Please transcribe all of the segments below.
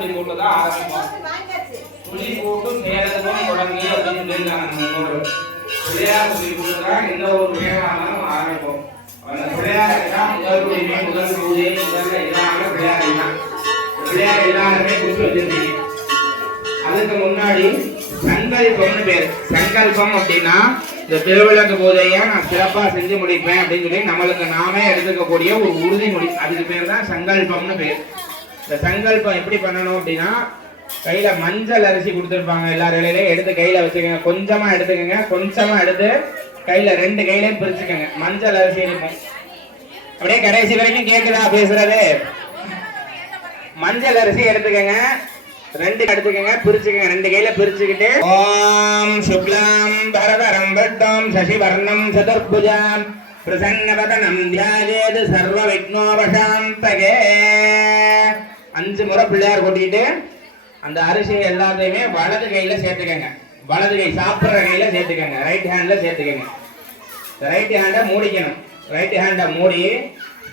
துளி போட்டுதான் ஆரம்பிப்போம். துளி போட்டு மேலதும் தொடங்கி அப்படின்னு சொல்லியிருக்காங்க. பிள்ளையார் துளி போட்டுதான் எந்த ஒரு வேகமானாலும் ஆரம்பிப்போம். அந்த பிள்ளையார் முதல் உரிமை முதல் பூஜை முதல்ல எல்லாமே பிள்ளையார் தான். பிள்ளையார் எல்லாருமே குடிச்சு வச்சிருக்கீங்க. அதுக்கு முன்னாடி சங்கல்பம்னு பேர். சங்கல்பம் அப்படின்னா இந்த திருவிளக்கு பூஜையை நான் சிறப்பா செஞ்சு முடிப்பேன் அப்படின்னு சொல்லி நம்மளுக்கு நாமே எடுத்துக்கக்கூடிய ஒரு உறுதிமொழி. அதுக்கு பேர் தான் சங்கல்பம்னு பேர். இந்த சங்கல்பம் எப்படி பண்ணணும் அப்படின்னா கையில மஞ்சள் அரிசி கொடுத்துருப்பாங்க. எல்லாரும் இலையிலையும் எடுத்து கையில வச்சுக்கோங்க. கொஞ்சமா எடுத்துக்கோங்க. கொஞ்சமா எடுத்து கையில 2 கையிலையும் பிரிச்சுக்கோங்க. மஞ்சள் அரிசி இருக்கும். அப்படியே கடைசி வரைக்கும் கேக்குதா பேசுறது? மஞ்சள் அரிசி எடுத்துக்கோங்க. 2 எடுத்துக்கங்க, பிரிச்சுக்கங்க. 2 கையில பிரிச்சுக்கிட்டு ஓம் சுக்லாம் பரதரம் வட்டம் சசிவர்ணம் சதுர்புஜாம் பிரசன்னவதனம் தியாயேது சர்வ விக்னோபசாந்தகே 5 முறை பிள்ளையார் கொட்டிட்டு அந்த அரிசியை எல்லாத்தையுமே வலது கையில சேர்த்துக்கங்க. வலது கை சாப்பிட்ற கையில சேர்த்துக்கங்க. ரைட் ஹேண்ட்ல சேர்த்துக்கங்க. ரைட் ஹேண்டை மூடிக்கணும். ரைட் ஹேண்டை மூடி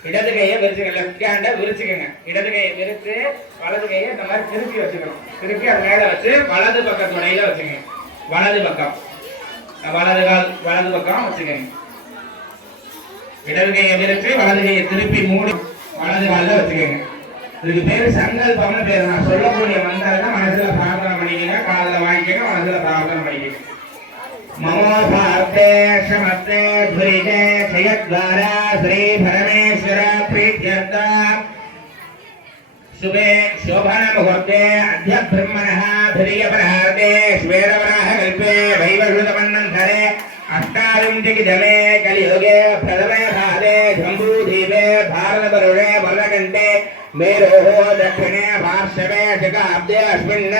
இடது கையை விரிச்சுக்கங்க. லெஃப்ட் ஹேண்டை விரிச்சுக்கங்க. இடது கையை விரிச்சு வலது கையை இந்த மாதிரி திருப்பி வச்சுக்கணும். திருப்பி அது மேல வச்சு வலது பக்கம் துணையில வச்சுக்கங்க. வலது பக்கம் வலது கால் வலது பக்கம் வச்சுக்கங்க. இடது கையை விரிச்சு வலது கையை திருப்பி மூடி வலது காலில் வச்சுக்கோங்க. இதுக்கு பேரு சங்கல்பம்னு பேரு. நான் சொல்லக்கூடிய மந்திரத்தை மனசுல பிரார்த்தனை பண்ணிக்கங்க. காலில் வாங்கிக்கங்க. மனசுல பிரார்த்தனை பண்ணிக்கங்க. ममो भारते शमते धुरिते क्षयद्वारा श्री परमेश्वर प्रीत्यर्थ शुभे शोभन मुहूर्ते अद्य ब्रह्मणः धुर्यपरार्ते श्वेतवराह कल्पे वैवस्वतमन्वन्तरे अष्टाविंशतितमे कलियुगे प्रथमे भागे जम्बूद्वीपे भारतवर्षे वरदकण्ठे मेरोः दक्षिणे पार्श्वे शकाब्दे अस्मिन्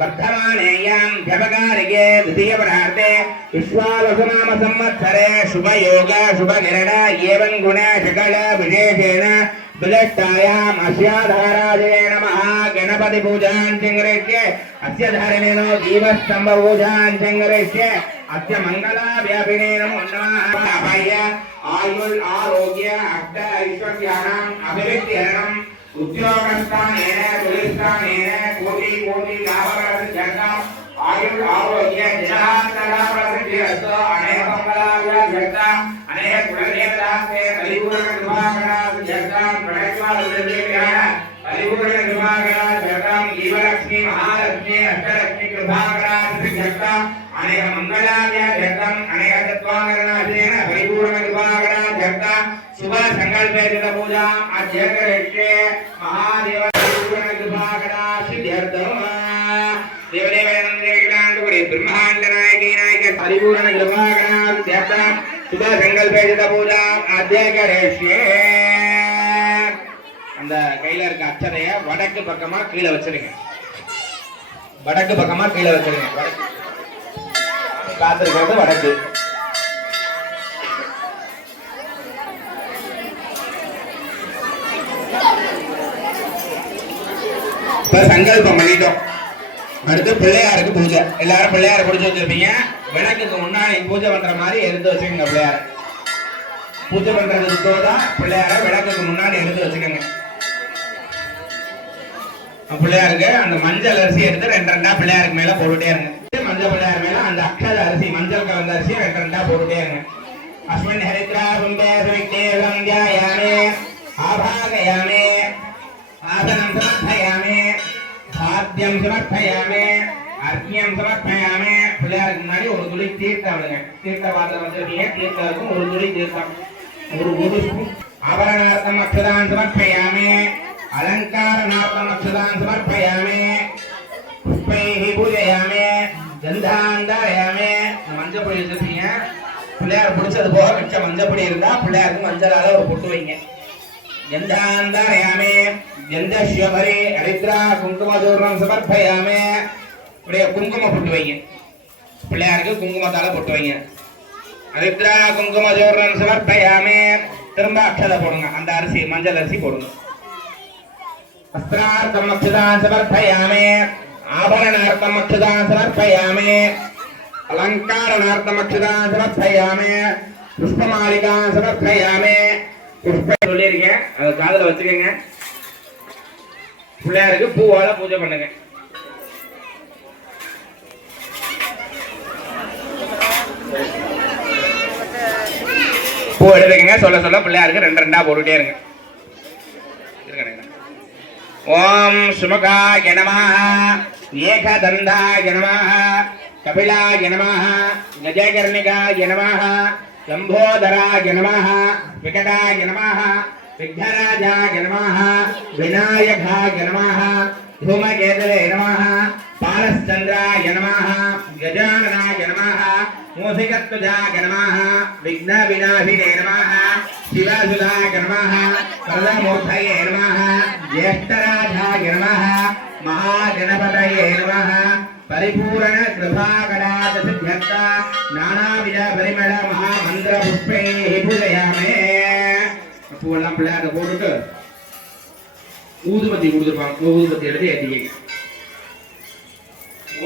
वर्धमानेयां जपकारिके द्वितीयपरार्थे विश्वावसुनाम संवत्सरे शुभयोग शुभकिरण एवं गुण शकल विशेषेण विलट्टायाम् अस्याधाराजये नमः गणपति पूजां संगृह्य अस्य धारणेन जीवस्तंभ पूजां संगृह्य अस्य मंगलाव्यापिने नमो नमः अभय आयुर् आरोग्य अष्ट ऐश्वर्याणाम् अभिवृद्ध्यर्थम् उद्योगस्थानेन तुलिस्थानेन कोटि कोटि लाभप्रदं आयुर् आरोग्य जनार्दनप्रसिद्ध्यर्थ अनेक मंगलाव्याप्यर्थ अनेक गुणदेवतास्ते परिपूर्ण कृपाकराध्यर्थ प्रणयत्वारुद्रदेव्याः परिपूर्ण कृपाकराध्यर्थ जीवलक्ष्मी महालक्ष्मी अष्टलक्ष्मी कृपाकराध्यर्थ अनेक मंगलाव्याप्यर्थ अनेक तत्त्वाकरणार्थेन परिपूर्ण कृपाकराध्यर्थ शुभ संकल्पेत पूजा अध्यक्षे महादेव परिपूर्ण कृपाकराध्यर्थम देवदेवनंदे ब्रह्मांड नायकी नायक परिपूर्ण कृपाकराध्यर्थ शुभ संकल्पेत पूजा अध्यक्षे அந்த கையில இருக்க அச்சதைய வடக்கு பக்கமா கீழே வச்சிருங்க. வடக்கு பக்கமா கீழே வச்சிருங்க. வடக்கு காத்திருக்கிறது வடக்கு. இப்ப சங்கல்பம் பண்ணிட்டோம். அடுத்து பிள்ளையாருக்கு பூஜை. எல்லாரும் பிள்ளையார பிடிச்சு வச்சிருப்பீங்க. விளக்குக்கு முன்னாடி பூஜை பண்ற மாதிரி எடுத்து வச்சுக்கோங்க. பிள்ளையார பூஜை பண்றதுக்கு தான் பிள்ளையார விளக்குக்கு முன்னாடி எடுத்து வச்சுக்கோங்க. பிள்ளையாருக்கு அந்த மஞ்சள் அரிசி எடுத்து 2 பிள்ளையாருக்கு மேல போட்டுட்டே இருங்க. மஞ்சள் பிள்ளையார் மேல அந்த அக்ஷத அரிசி மஞ்சள் கலந்த அரிசி 2 போட்டுட்டே இருங்க. அஸ்மின் ஹரித்ரா கும்பே சுவிக்தேவம் தியாயாமே ஆபாகயாமே ஆசனம் சமர்ப்பயாமே சாத்தியம் சமர்ப்பயாமே அர்க்கியம் சமர்ப்பயாமே. பிள்ளையாருக்கு முன்னாடி ஒரு துளி தீர்த்தம் விடுங்க. தீர்த்த பாத்திரம் வச்சிருக்கீங்க. தீர்த்தம் ஒரு துளி தீர்த்தம் ஒரு ஸ்பூன். ஆபரணார்த்தம் அக்ஷதான் சமர்ப்பயாமே अलंकारनार्थम अक्षतान् समर्पयामि पुष्पैः पूजयामि गन्धान् धारयामि. மஞ்சள் பொடி வச்சிருப்பீங்க. பிள்ளையார் பிடிச்சது போக மிச்ச மஞ்சள் பொடி இருந்தா பிள்ளையாருக்கு மஞ்சளால ஒரு பொட்டு வைங்க. गन्धान् धारयामि गन्धश्वभरे हरिद्रा कुङ्कुमचूर्णं समर्पयामि. அப்படியே குங்கும பொட்டு வைங்க. பிள்ளையாருக்கு குங்குமத்தால பொட்டு வைங்க. हरिद्रा कुङ्कुमचूर्णं समर्पयामि. திரும்ப அக்ஷதை போடுங்க. அந்த அரிசி மஞ்சள் அரிசி போடுங்க. अस्त्रार्थम अक्षतान् समर्पयामि आभरणार्थम अक्षतान् समर्पयामि अलंकारणार्थम अक्षतान् समर्पयामि पुष्पमालिकान् समर्पयामि. पुष्प சொல்லிருக்கேன். அத காதுல வச்சுக்கங்க. பிள்ளையாருக்கு பூவால பூஜை பண்ணுங்க. பூ எடுத்துக்கங்க. சொல்ல சொல்ல பிள்ளையாருக்கு ரெண்டு ரெண்டா போட்டுட்டே இருங்க. ஓம் சுமுகாய நமஹ, ஏகதந்தாய நமஹ, கபிலாய நமஹ, கஜகர்ணிகாய நமஹ, லம்போதராய நமஹ, விகடாய நமஹ, விக்னராஜாய நமஹ, விநாயகாய நமஹ, धूमकेतवे नमः, पालश्चन्द्राय नमः, गजाननाय नमः, मूषिकध्वजाय नमः, विघ्नविनाशिने नमः, शिवसुधाय नमः, वरदमूर्तये नमः, ज्येष्ठराजाय नमः, महागणपतये नमः, परिपूर्ण कृपाकटाक्षसिद्ध्यर्थ नानाविध परिमल महामंत्र पुष्पैः पूजयामि. பூவெல்லாம் பிள்ளையார போட்டுட்டு ஊதுபத்தி கொடுத்துருப்பாங்க. ஊதுபத்தி எடுத்து ஏற்றிக்கிங்க.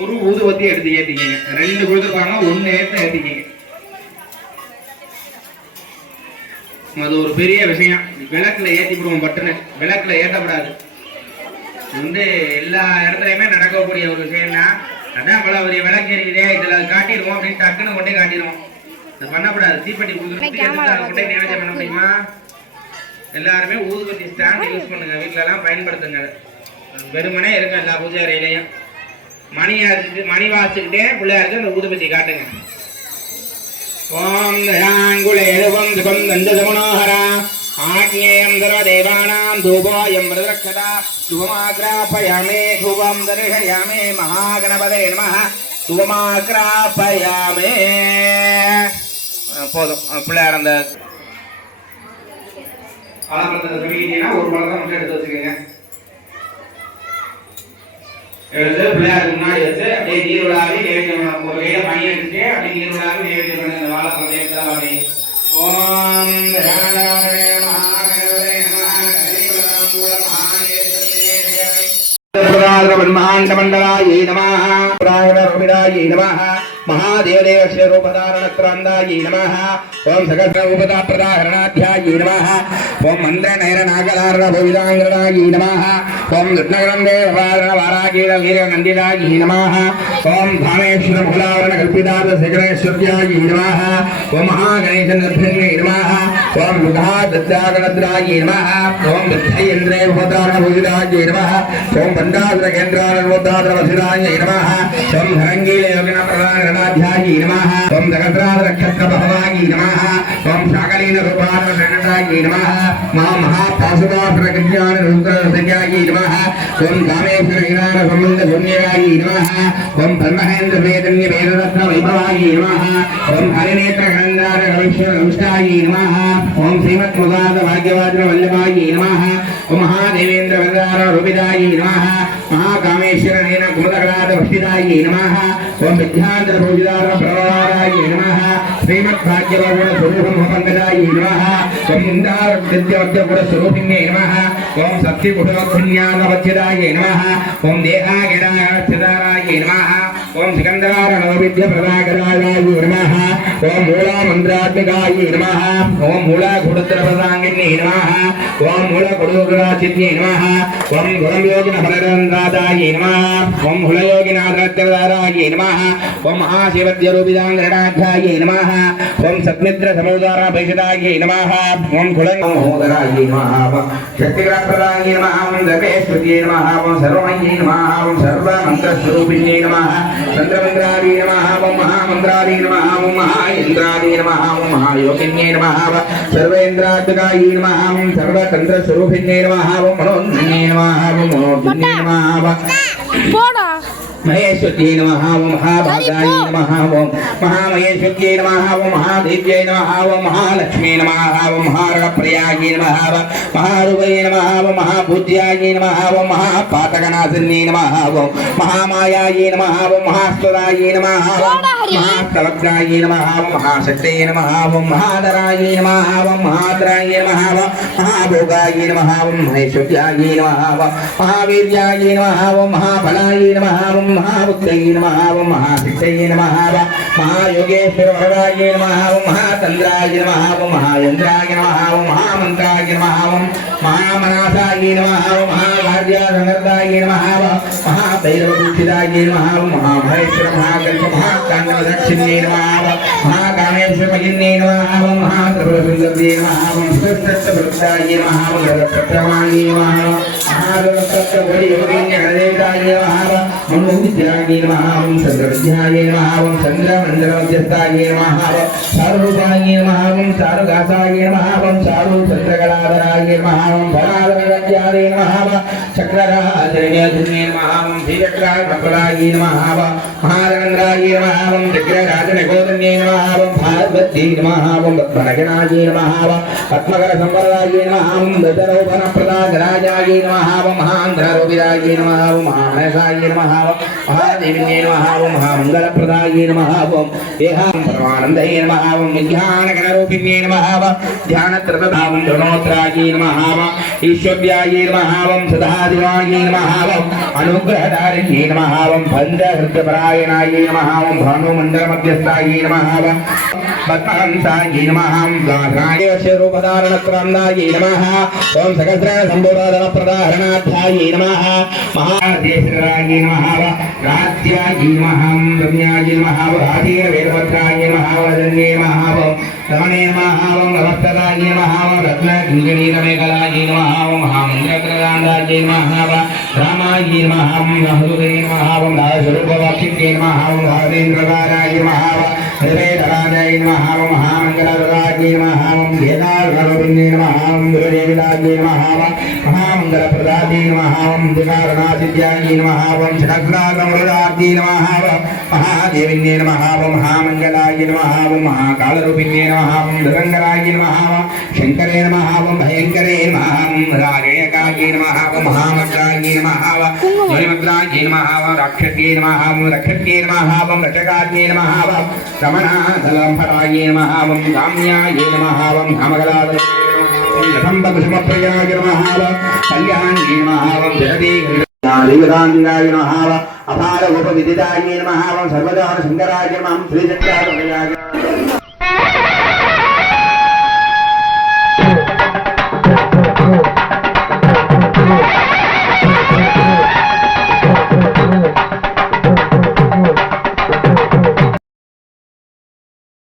ஒரு ஊதுபத்தி எடுத்து ஏற்றிக்கிங்க. ரெண்டு கொடுத்துருப்பாங்க, ஒன்று எடுத்து ஏற்றிக்கிங்க. அது ஒரு பெரிய விஷயம். விளக்குல ஏற்றி விடுவோம் பட்டுன்னு, விளக்குல ஏற்றப்படாது. எல்லா இடத்துலையுமே நடக்கக்கூடிய ஒரு விஷயம் தான். அதான் இவ்வளவு பெரிய விளக்கு எரியுதே, இதுல காட்டிடுவோம் அப்படின்னு டக்குன்னு கொண்டே காட்டிடுவோம். அது பண்ணக்கூடாது. தீப்பெட்டி கொடுத்துட்டு கொண்டே நினைச்ச பண்ண முடியுமா? எல்லாருமே ஊதுபத்தி ஸ்டாண்ட் யூஸ் பண்ணுங்க. வீட்டுல எல்லாம் பயன்படுத்துங்க. வெறுமனே இருக்க எல்லா பூஜை அறையிலையும் மணி வாசிக்கிட்டே பிள்ளையாருக்கு அந்த ஊதுபத்தி காட்டுங்க. ஓம் தயாங்குலேவம் சுகந்தஞ்சமனோஹரா ஆக்ஞேயம் சர்வதேவானாம் தூபோயம் பிரதக்ஷதா துவமாக்ராபயாமே தூபம் தரிஷயாமே மகாகணபதே நமஹ துவமாக்ராபயாமே. போதும். பிள்ளையார் அந்த ஆலமரத்தை சமைக்கிட்டீங்கன்னா ஒரு பழக்கம் மட்டும் எடுத்து வச்சுக்கோங்க. எடுத்து பிள்ளையாருக்கு முன்னாடி வச்சு அப்படியே நீர்விழாவி நேவேதியம் ஒரு கையில பையன் எடுத்து அப்படியே நீர்விழாவி நேவேதியம் பண்ணுங்க. வாழைப்பழத்தை எடுத்து அப்படி ஓம் ब्रह्मांडमंडलायै नमः, प्रायणरूपिणायै नमः, महादेवदेवस्य रूपधारणक्रान्तायै नमः, ओम सकलरूपताप्रदाहरणाध्यायै नमः, ओम मन्त्रनैरनागधारणभुविदाङ्गदायै नमः, ओम दुर्नगरन्देववारणवारागीर वीरनन्दितायै नमः, ओम धामेश्वरमूलावरणकल्पितार्थशिखरेश्वर्यायै नमः, ओम महागणेशनिर्भन्यै नमः, ओम युधादत्तागणद्रायै नमः, ओम विद्येन्द्रे भूतारणभुविदायै नमः, ओम केन्द्रानवसिदाय नमः, ओम धरंगीले योगिनप्रदानगणाध्यायै नमः, ओम जगद्राजनक्षत्रभवायै नमः, ओम शाकलीन रूपाणशरणायै नमः, महापाशुपाशरज्ञानरुद्ररसयायै नमः, ओम कामेश्वरहीनानसम्बन्धशून्ययायै नमः, ओम ब्रह्महेन्द्रवेदन्यवेदरत्नवैभवायै नमः, ओम हरिनेत्रगणेन्द्रारगणेश्वरविष्टायै नमः, ओम श्रीमत्मुदादभाग्यवाद्रवल्लभायै नमः, ओम महादेवेन्द्रवरदाररूपितायै नमः, महाकामेश्वरनेन कुमुदगणादवष्टितायै नमः, ओम विद्याधरभूजिदारप्रवारायै नमः, श्रीमद्भाग्यवगुणस्वरूपमपङ्कजायै नमः, ओम इन्दारविद्यावद्यगुणस्वरूपिण्यै नमः, ओम शक्तिपुरुषवत्सन्यासवच्यदायै नमः, ओम देहागिराचिदारायै नमः, ओम सिकन्दरारणविद्यप्रदागरायै नमः, ओम मूलामन्त्रात्मिकायै नमः, ओम मूलागुणत्रप्रदाङ्गिन्यै नमः, ओम मूलगुणोग्राचित्यै नमः, ओम गुणयोगिनफलरन्दादायै नमः, ओम हुलयोगिनाथरत्यवदारायै नमः, ओम महाशिवद्यरूपिदाङ्गरणाध्यायै नमः, ओम सत्मित्रसमोदारभैषदायै नमः, ओम कुलमहोदरायै नमः, शक्तिग्रहप्रदायै नमः, ओम दकेश्वर्यै नमः, ओम सर्वमय्यै नमः, ओम सर्वमन्त्रस्वरूपिण्यै नमः, चन्द्रमन्त्रायै नमः, ओम महामन्त्रायै नमः, ओम महाइन्द्रायै नमः, ओम महायोगिन्यै नमः, सर्वेन्द्रात्मकायै नमः, ओम सर्वतन्त्रस्वरूपिण्यै नमः, ओम मनोन्मन्यै नमः, ओम मनोन्मन्यै नमः, महेश्वर्यै नमः, ओम महाभागायै नमः, ओम महामहेश्वर्यै नमः, ओम महादेव्यै नमः, ओम महालक्ष्मी नमः, ओम महारणप्रियायै नमः, महारूपयै नमः, ओम महापूज्यायै नमः, ओम महापातकनाशिन्यै नमः, ओम महामायायै नमः, ओम महास्तुतायै नमः, ओम महास्तवग्रायै नमः, ओम महाशक्त्यै नमः, ओम महाधरायै नमः, ओम महाधरायै नमः, ओम महाभोगायै नमः, ओम महेश्वर्यायै नमः, ओम महावीर्यायै नमः, ओम महाबलायै नमः, ओम महाबुद्धये नमः, ओम महासिद्धये नमः, महायोगेश्वर वरदाय नमः ओम महाचंद्राय नमः ओम महायंद्राय नमः ओम महामंत्राय नमः ओम महामनासाय नमः ओम महाभार्याधनर्दाय नमः ओम महाभैरवपूजिताय नमः ओम महामहेश्वर महाकल्प महाकांडवदक्षिण्ये नमः ओम महाकामेश्वरमयिन्ये नमः ओम महात्रिपुरसुन्दर्ये नमः ओम सुदृष्टवृत्ताय नमः ओम रत्नप्रमाणे नमः ओम महादेवतत्त्वयोगिन्यगणदेवताय नमः ओम मनोविद्याय नमः ओम चन्द्रविद्याय नमः ओम चन्द्रमण्डलमध्यस्थाय नमः ओम चारुरूपाय नमः ओम चारुगासाय नमः ओम चारुचन्द्रकलाधराय नमः ओम धराधरराज्याय नमः ओम चक्रराजन्यधन्ये नमः ओम धीरक्राकपलाय नमः ओम महारन्द्राय नमः ओम चक्रराजनगोधन्ये नमः ओम भारवद्ये नमः ओम पद्मनगनाय नमः ओम पद्मकरसंवरदाय नमः ओम दशरौपनप्रदागराजाय नमः ओम महान्ध्ररूपिराय नमः ओम महामनसाय नमः ओम महादेविन्ये नमः ओम महामङ्गलप्रदाय नमः ओम देहां परमानन्दाय नमः ओम विज्ञानगणरूपिण्ये नमः ओम ध्यानत्रतधां धनोत्राय नमः ओम ईश्वर्याय नमः ओम सदाशिवाय नमः ओम अनुग्रहधारिण्ये नमः ओम पंचहृदयपरायणाय नमः ओम भानुमण्डलमध्यस्थाय नमः ओम पद्महंसाय नमः ओम गात्राय नमः ओम सहस्रसम्भूतधनप्रदाहरणाध्याय नमः महादेशराय नमः राज्याय नमः रम्याय नमः आधीनवीरभद्राय नमः वदन्ये नमः रमणे नमः नमस्तदाय नमः रत्नकिङ्कणीरमेकलाय नमः महामन्त्रग्रगान्धाय नमः रामाय नमः महदुदे नमः दासरूपवाक्षिके नमः भावेन्द्रकाराय नमः हृदयधराजाय नमः महामङ्गलराजाय नमः वेदारूपिण्ये नमः गुरुदेविलाय नमः महामङ्गलप्रदाय नमः दिवारणासिद्ध्याय नमः सहस्रागमरुदाय नमः महादेविन्ये नमः महामङ्गलाय नमः महाकालरूपिण्ये नमः दुरङ्गराय नमः शङ्करे नमः भयङ्करे नमः रागेयकाय नमः महामद्राय नमः ध्वनिमद्राय नमः राक्षस्ये नमः रक्षस्ये नमः रक्षकाय नमः रमणाधलम्भराय नमः काम्याय नमः धामकलाय लम्बकुसुमप्रियाय नमः कल्याण्ये नमः देवताय नमः अपार उपविदिताय नमः सर्वदान शंकराय नमः श्रीचक्राय